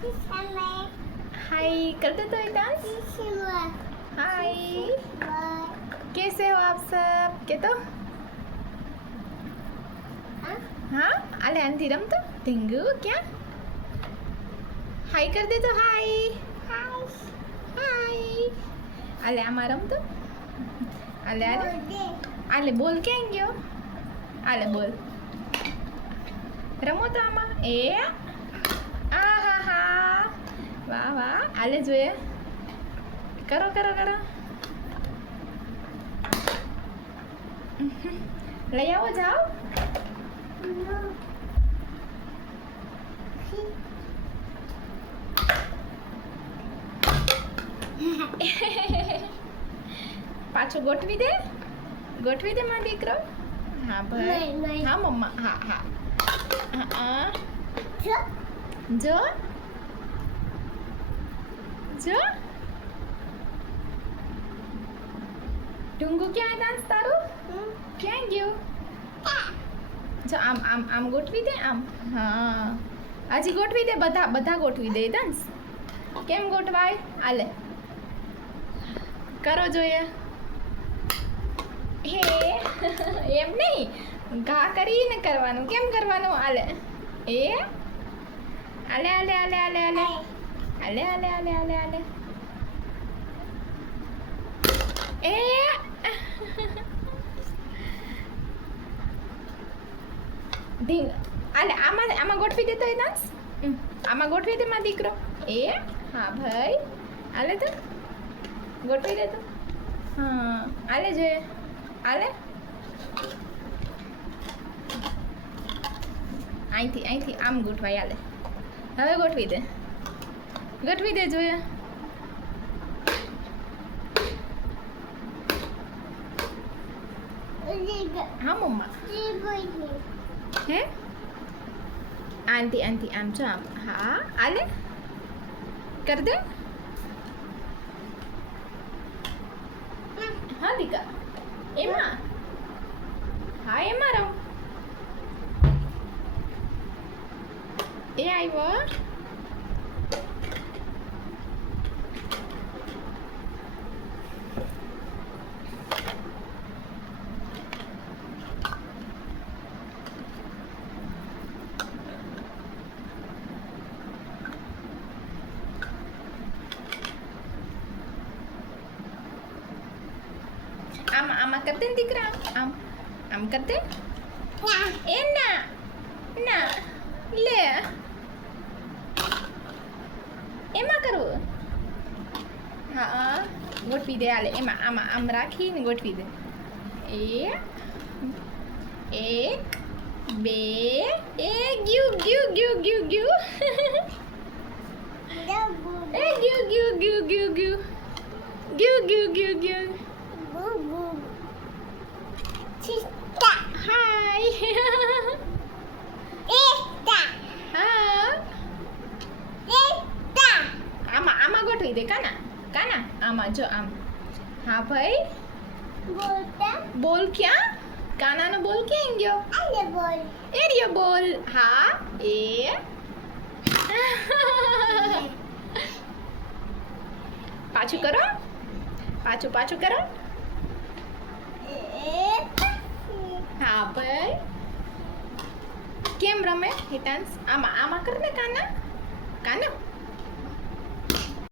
हाय करते तो एक डांस। हाय कैसे हो आप सब के तो हाँ अले आंटी रम तो टिंगू क्या हाय कर दे तो हाय हाय अले आमा रम तो अले अले बोल क्या गयो अले बोल रमो तो आमा ए आहा हा वाह वाह आले જોઈએ કરો કરો કરો લઈ આવો જાઓ પાછો ગોઠવી દે મારો દીકરો હા ભાઈ હા મમ્મા હા હા હા જો જો ઢુંગુ ક્યાં ડાન્સ તારું ક્યાં ગયું જો આમ આમ આમ ગોઠવી દે આમ હા હજી ગોઠવી દે બધા ગોઠવી દે ડાન્સ કેમ ગોઠવાય આલે કરો જોઈએ હે એમ નહીં ઘા કરીને કરવાનું કેમ કરવાનું આલે એ આલે આલે આલે આલે આલે આલે આલે આલે આલે આલે એ ઢીંગ આલે આમાં ગોઠવી દેતો એ ડાન્સ આમાં ગોઠવી દે મારો દીકરો એ હા ભાઈ આલે તો ગોઠવી દે તો હા આલે જોઈએ આલે અહીંથી આમ ગોઠવાય આલે હવે ગોઠવી દે જોઈએ હા મમ્મા હે આંટી આમ જો આમ હા આલે કર દે હા દીકા એમાં હા એમાં રમ એ આવ્યો આમાં કરતે ને દીકરા આમ કરતે એ ના લે એમાં કરવું હા ગોઠવી દે આલે એમાં આમાં આમ રાખીને ગોઠવી દે એ 1 2 એ ગ્યુ એ ગ્યુ હાય આમાં ગોઠવી દે કાના આમાં જો આમ હા ભાઈ બોલ ક્યાં કાનાનો બોલ ક્યાં ગયો એરિયો બોલ હા એ પાછું કરો પાછું કરો હા ભાઈ કેમ રમે હિતાંશ આમાં કર ને કાના